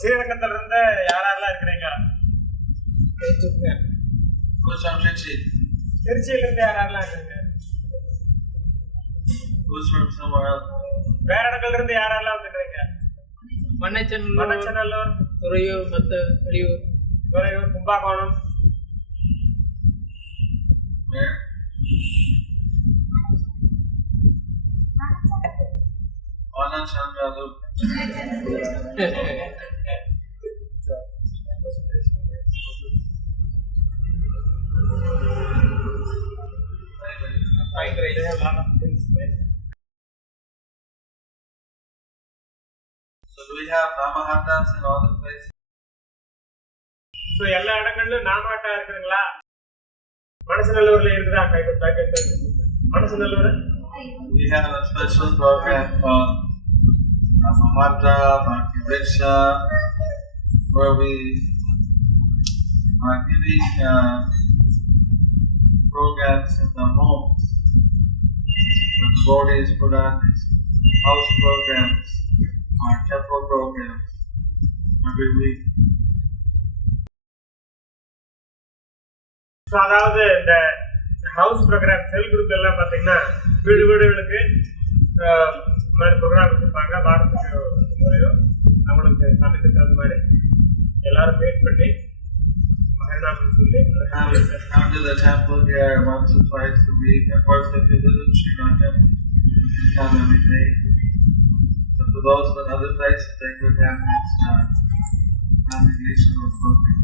ஸ்ரீரங்கத்துல இருந்து யாரெல்லாம் இருக்கிறீங்க? திருச்சியில இருந்து யாரெல்லாம் இருக்கிறீங்க? வேற இடங்கள்ல இருந்து யாரெல்லாம் வந்துக்கிறீங்க? மண்ணச்சநல்லூர், துறையூர், துறையூர், Kumbakonam. So do we have Namahattas in all the places? So எல்லா இடங்களிலும் நாமாட்டா இருக்குங்களா? மணச்சநல்லூர்ல இருக்குதா? Manachanallur we have a special program called Namahata Bhakti-vriksha, where we are giving programs in the homes. The devotees put on these house programs or temple programs every week. So அதாவது இந்த house program செல் குரூப் எல்லாம் பார்த்தீங்கன்னா வீடுகளுக்கு மாதிரி ப்ரோக்ராம் வச்சுருப்பாங்க. வாரத்துக்கு முறையோ அவங்களுக்கு சமைக்கு தகுந்த மாதிரி எல்லாரும் மீட் பண்ணி மகிழ்நாள் சொல்லி come to the temple here once or twice a week. Of course, if you live in Sri Lanka, you come every day. But for those in other places, they could have this congregational program.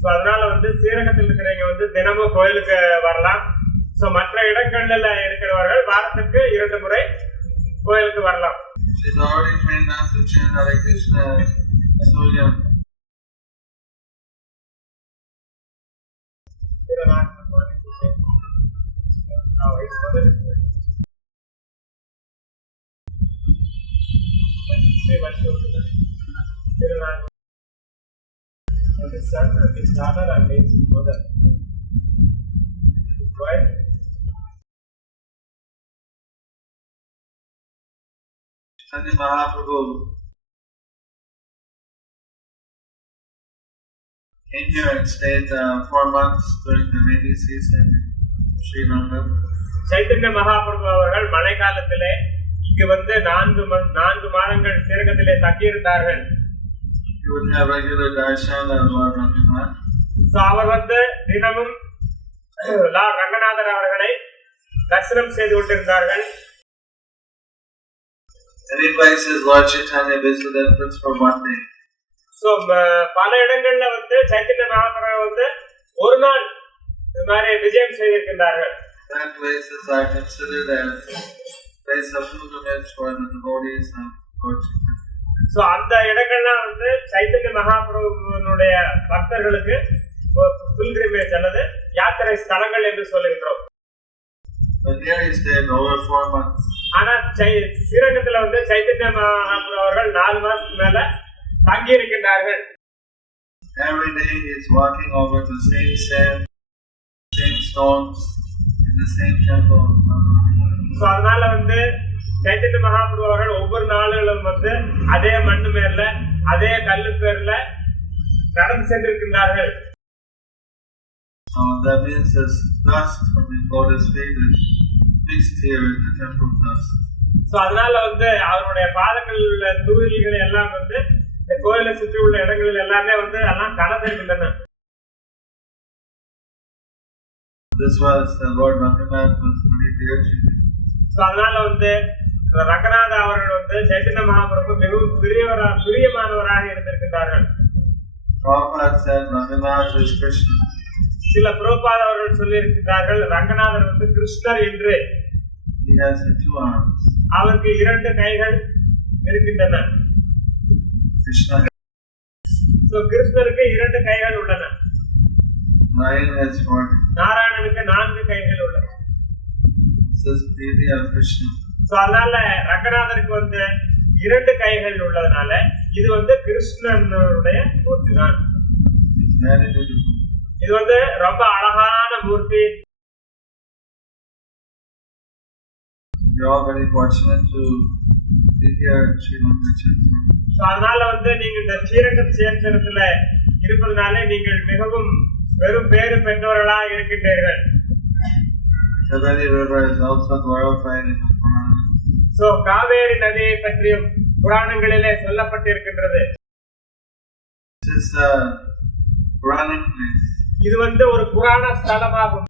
So அதனால ஸ்ரீரங்கத்தில் இருக்கிறவங்க தினமும் கோயிலுக்கு வரலாம். ஸோ மற்ற இடங்கள்ல இருக்கிறவர்கள் வாரத்துக்கு 2 முறை கோயிலுக்கு வரலாம். She's already trained now to chant Hare Krishna Suryam. His son and his daughter are named his mother. Right? Chaitanya Mahaprabhu came here and stayed 4 months during the rainy season in Sri Lanka. Chaitanya மகாபிரபு அவர்கள் மழை காலத்திலே இங்கு 4 மாதங்கள் ஸ்ரீரங்கத்திலே தங்கியிருந்தார்கள். He would have regular darshan of Lord Ranganath. So அவர் தினமும் லார்ட் ரங்கநாதர் அவர்களை தரிசனம் செய்து கொண்டிருந்தார்கள். Many places Lord Chaitanya visited just for 1 day. So பல இடங்கள்ல சைத்தன்ய மகாபிரபு ஒரு நாள் இந்த மாதிரி விஜயம் செய்திருக்கிறார்கள். That places are considered as place of pilgrimage for the devotees of Lord Chaitanya. So அந்த இடங்கள்லாம் சைத்தன்ய மகாபிரபுனுடைய பக்தர்களுக்கு பில்கிரிமேஜ் அல்லது யாத்திரை ஸ்தலங்கள் என்று சொல்லுகிறோம். ஆனா ஸ்ரீரங்கத்துல சைத்தன்ய மகாபிரபு அவர்கள் 4 மாசத்துக்கு மேல தங்கி இருக்கின்றார்கள். Every day he is walking over the same sand, same stones in the same temple. So அதனால சைத்தன்ய மகாபிரபு அவர்கள் ஒவ்வொரு நாளும் அதே மண்ணு மேல அதே கல்லு பேர்ல நடந்து சென்றிருக்கின்றார்கள். So that means this dust from his lotus feet is mixed here in the temple dust. So அதனால அவருடைய பாதங்கள் உள்ள தூளிகள் எல்லாம் இந்த கோயிலை சுற்றி உள்ள இடங்களில் எல்லாமே எல்லாம் கலந்திருக்கின்றன. This was the Lord Ranganath was very dear to me. So அதனால ரங்கநாத அவர்கள் சைத்தன்ய மகாபிரபு மிகவும் பிரியமானவராக இருந்திருக்கிறார்கள். Prabhupada said Ranganath is Krishna. சில பிரபுபாத அவர்கள் சொல்லி இருக்கிறார்கள் ரங்கநாதர் கிருஷ்ணர் என்று. He has 2 arms. அவருக்கு 2 கைகள் இருக்கின்றன. Krishna. சோ கிருஷ்ணருக்கு 2 கைகள் உள்ளன. Narayan has 4. நாராயணனுக்கு 4 கைகள் உள்ளன. This is the deity of Krishna. So அதனால ரங்கநாதருக்கு 2 கைகள் உள்ளதனால இது கிருஷ்ணனுடைய மூர்த்தி தான். இது ரொம்ப அழகான மூர்த்தி. You're all very fortunate to be here in Sri Lanka Chitra. So அதனால வந்து நீங்க இந்த ஸ்ரீரங்கம் சேர்த்திரத்துல இருப்பதனால நீங்கள் மிகவும் பெரும் பேறு பெற்றவர்களா இருக்கின்றீர்கள். Kaveri river is also glorified in the Purana. So Kaveri நதியை பற்றியும் புராணங்களிலே சொல்லப்பட்டிருக்கின்றது. This is a Puranic place. இது வந்து ஒரு புராண ஸ்தலமாகும்.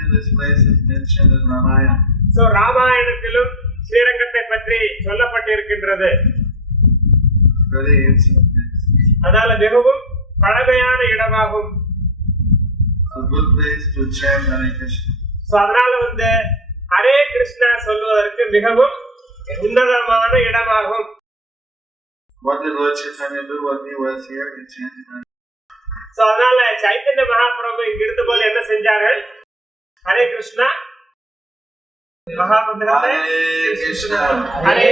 And this place is mentioned in Ramayana. So ராமாயணத்திலும் ஸ்ரீரங்கத்தை பற்றி சொல்லப்பட்டிருக்கின்றது. Very ancient place. அதனால மிகவும் பழமையான இடமாகும். A good place to chant Hare Krishna. So அதனால வந்து ஹரே கிருஷ்ணா சொல்வதற்கு மிகவும் உன்னதமான இடமாகும். What did Lord Chaitanya do when he was here? He chanted Hare Krishna. So அதனால சைத்தன்ய மகாபிரபு இங்க இருந்தபோது என்ன செஞ்சார்கள்? ஹரே கிருஷ்ணா மகாமந்திரத்தை Hare Krishna. Hare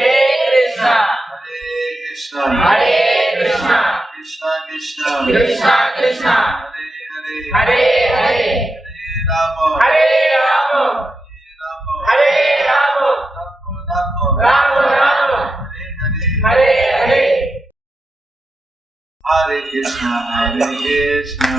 Krishna Hare Krishna. Hare Krishna Krishna Krishna. Krishna Krishna Hare Hare. Hare Hare Hare Rama. Hare Rama Rama. ஹரே ராம ராம Rama Hare Hare. Hare Hare Hare Krishna. Hare Krishna.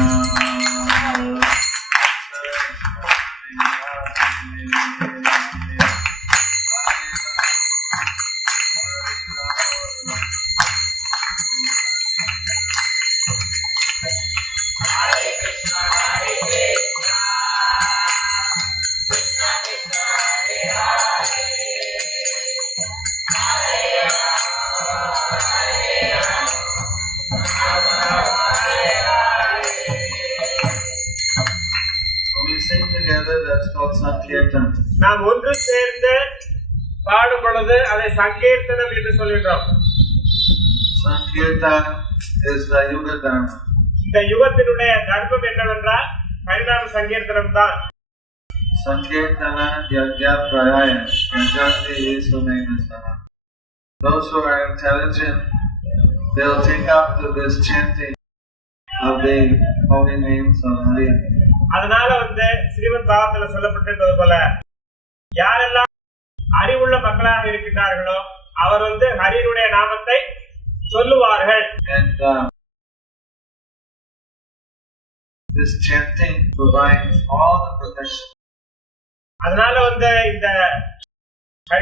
நாம் ஒன்று சேர்ந்து பாடும் பொழுது அதை சங்கீர்த்தனம் என்று சொல்கின்றோம். Sankirtan is the Yuga Dharma. இந்த யுகத்தினுடைய தர்மம் என்னவென்றால் ஹரிநாம சங்கீர்த்தனம் தான். Sankirtana Yajna Prayaya Yajati Sunainasaha. Those who are intelligent, they'll take up to this chanting of the holy names of Hari. அதனால வந்து ஸ்ரீமத் பாகவதத்துல சொல்லப்பட்டிருப்பது போல யாரெல்லாம் அறிவுள்ள மக்களாக இருக்கின்றார்களோ அவர் வந்து ஹரியினுடைய நாமத்தை சொல்லுவார்கள். And this chanting provides all the protection. அதனால வந்து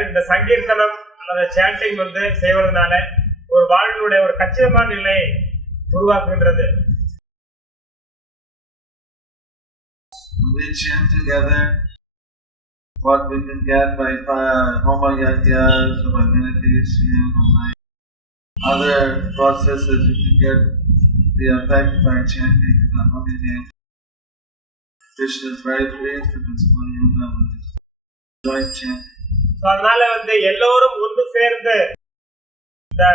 இந்த சங்கீர்த்தனம் அல்லது சாண்டிங் வந்து செய்வதனால ஒரு வாழ்வினுடைய ஒரு கச்சிதமான நிலையை உருவாக்குகின்றது. We chant together what we can get by Homa Yagyas or by meditation or by other processes. You can get the effect by chanting the holy name. Krishna is very pleased with this Yuga with this joint chanting. அதனால வந்து எல்லோரும் ஒன்று சேர்ந்து இந்த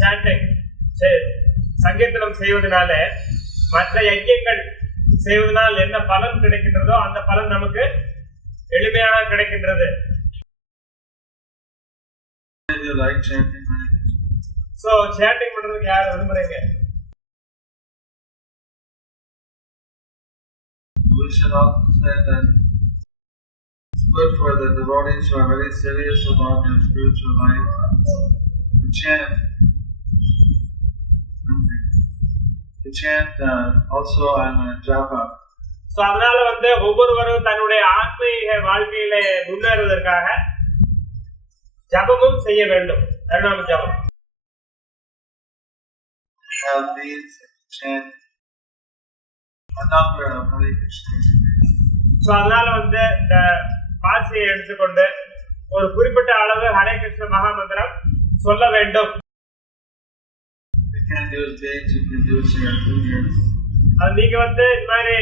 சாண்டிங் சங்கீர்த்தனம் செய்வதனால மற்ற யஜ்யங்கள் செய்வதனால் என்ன பலன் கிடைக்கின்றதோ அந்த பலன் நமக்கு எளிமையாக கிடைக்கின்றது. சோ சாண்டிங் பண்றதுக்கு யார் விரும்புறீங்க? We should also say that it's good for the devotees who are very serious about their spiritual life to chant. To chant also on japa. So அதனால வந்து ஒவ்வொருவரும் தன்னுடைய ஆத்மீக வாழ்க்கையில முன்னேறுவதற்காக ஜபமும் செய்ய வேண்டும். ஹரிநாம ஜபம். Have these chant a number of Hare Krishna. So அதனால வந்து இந்த பாசியை எடுத்துக்கொண்டு ஒரு குறிப்பிட்ட அளவு ஹரே கிருஷ்ண மகாமந்திரம் சொல்ல வேண்டும். அது நீங்க வந்து இந்த மாதிரி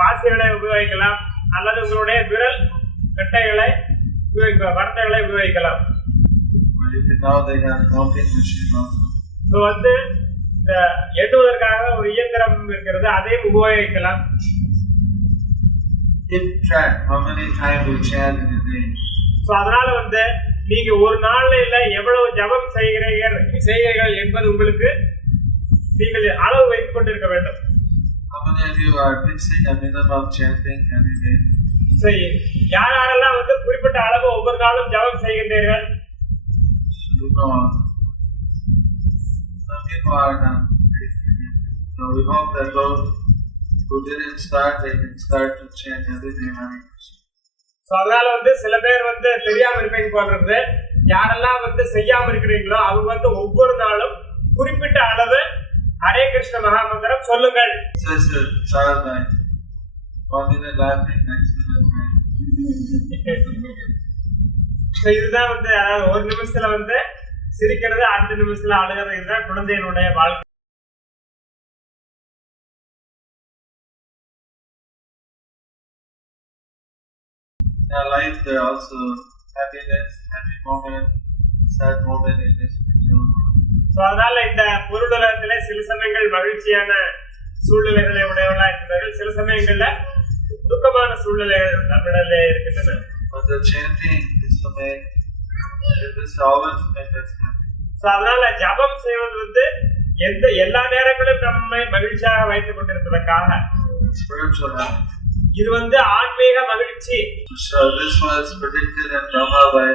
பாசிகளை உபயோகிக்கலாம் அல்லது உங்களுடைய விரல் கட்டைகளை வார்த்தைகளை உபயோகிக்கலாம். வந்து இந்த எண்ணுவதற்காக ஒரு இயந்திரம் இருக்கிறது, அதையும் உபயோகிக்கலாம். அதனால வந்து நீங்க ஒரு நாள்ல எவ்வளவு ஜபம் செய்கிறீர்கள் என்பது உங்களுக்கு நீங்கள் அளவு வைத்துக் கொண்டிருக்க வேண்டும். யாரெல்லாம் வந்து குறிப்பிட்ட அளவு ஒவ்வொரு நாளும் ஜபம் செய்கின்றீர்கள்? You know, some people are not. So we hope that those who didn't start, they can start to chant every day Hare Krishna. So அதனால சில பேர் தெரியாம இருப்பீங்க போன்றது. யாரெல்லாம் செய்யாம இருக்கிறீங்களோ அவங்க ஒவ்வொரு நாளும் குறிப்பிட்ட அளவு ஹரே கிருஷ்ண மகாமந்திரம் சொல்லுங்கள். Saradai, 1 minute laughing, next minute crying. இதுதான் அதாவது ஒரு நிமிஷத்துல சிரிக்கிறது, அடுத்த நிமிஷத்துல அழுகிறது. இதுதான் குழந்தையினுடைய வாழ்க்கை. In our life, there are also happiness, happy moment, sad moment in this material world. So அதனால இந்த பொருளுலகத்திலே சில சமயங்கள் மகிழ்ச்சியான சூழ்நிலைகளை உடையவளா இருக்கிறார்கள், சில சமயங்கள்ல துக்கமான சூழ்நிலைகள் நம்மிடலே இருக்கின்றன. But the chanting is to make this always make us happy. So அதனால ஜபம் செய்வது எல்லா நேரங்களிலும் நம்மை மகிழ்ச்சியாக வைத்துக் கொண்டிருப்பதற்காக spiritual happiness. இது ஆன்மீக மகிழ்ச்சி. So this was predicted in Brahma by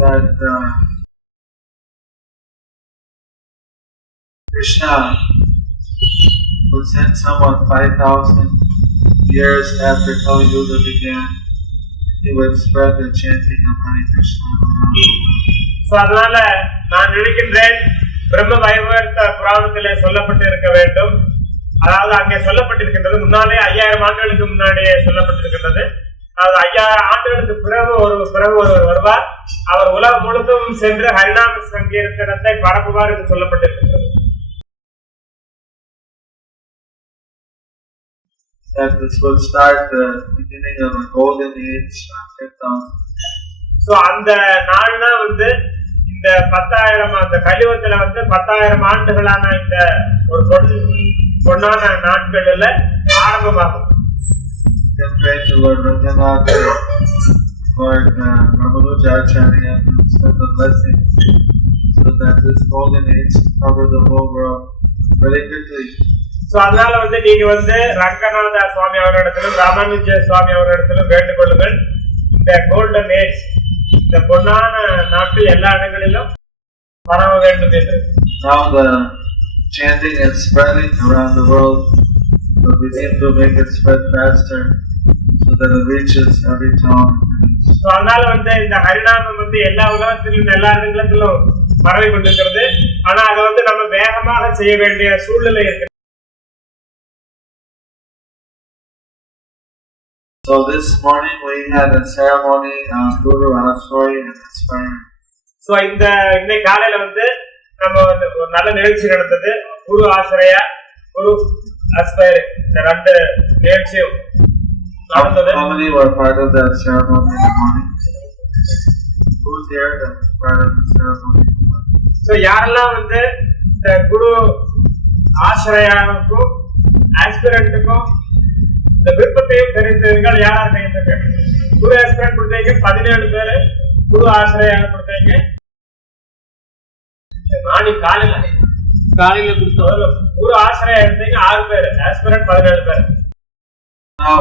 that Krishna would send someone 5,000 years after Kali Yuga began. He would spread the chanting of Hare Krishna. So அதனால நான் நினைக்கின்றேன் பிரம்ம வைவர்த்த புராணத்திலே சொல்லப்பட்டு இருக்க வேண்டும். அதாவது அங்கே சொல்லப்பட்டிருக்கின்றது முன்னாலே 5000 ஆண்டுகளுக்கு முன்னாடியே சொல்லப்பட்டிருக்கின்றது. அதாவது 5000 ஆண்டுகளுக்கு பிறகு ஒருவர் வருவார். அவர் உலகம் முழுவதும் சென்று ஹரிநாம சங்கீர்த்தனத்தை பரப்புவார் என்று சொல்லப்பட்டிருக்கின்றது. That this would start the beginning of a golden age of 10,000. So அந்த நாள்னா இந்த 10,000 அந்த கலியுகத்துல 10,000 ஆண்டுகளான இந்த ஒரு பொன்னான நாட்கள்ல ஆரம்பமாகும். Compared to Lord Ranganath, Lord Ramanujacharya, send the blessings so that this golden age cover the whole world very quickly. So அதனால நீங்க ரங்கநாத சுவாமி அவரிடத்திலும் ராமானுஜ சுவாமி அவரிடத்திலும் வேண்டுகொள்ளுங்கள், இந்த கோல்டன் ஏஜ் இந்த பொன்னான நாட்கள் எல்லா இடங்களிலும் பரவ வேண்டும் என்று. Now the chanting is spreading around the world, but we need to make it spread faster so that it reaches every town. So அதனால இந்த ஹரிநாமம் எல்லா உலகத்திலும் எல்லா இடங்களிலும் பரவி கொண்டிருக்கிறது. ஆனா அதை நம்ம வேகமாக செய்ய வேண்டிய சூழ்நிலை இருக்கு. So this morning we had a ceremony on Guru Aswari and Inspiring. So இன்னைக்கு காலையில நம்ம ஒரு நல்ல நிகழ்ச்சி நடந்தது. குரு ஆசிரியா, குரு அஸ்பைர் இந்த ரெண்டு நிகழ்ச்சியும் நடந்தது. How many were part of that ceremony in the morning? Who's here that was part of the ceremony? So யாரெல்லாம் இந்த குரு ஆசிரியாவுக்கும் ஆஸ்பிரண்ட்டுக்கும் இந்த விருப்பத்தையும் தெரிந்தவர்கள் யாராவது கையிருக்க? குரு ஆஸ்பிரண்ட் கொடுத்தீங்க 17 பேரு, குரு ஆசிரியாக கொடுத்தீங்க காலையில கொடுத்தவங்க, குரு ஆசிரியா எடுத்தீங்க 6 பேரு, ஆஸ்பிரண்ட் 17 பேரு. Now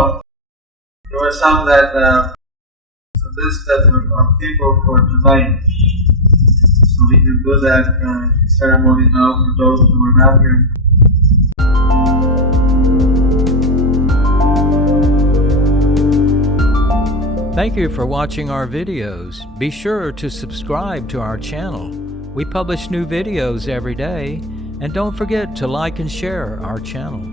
there were some that listed of people for tonight, so we can do that ceremony now for those who were not here. Thank you for watching our videos. Be sure to subscribe to our channel. We publish new videos every day, and don't forget to like and share our channel.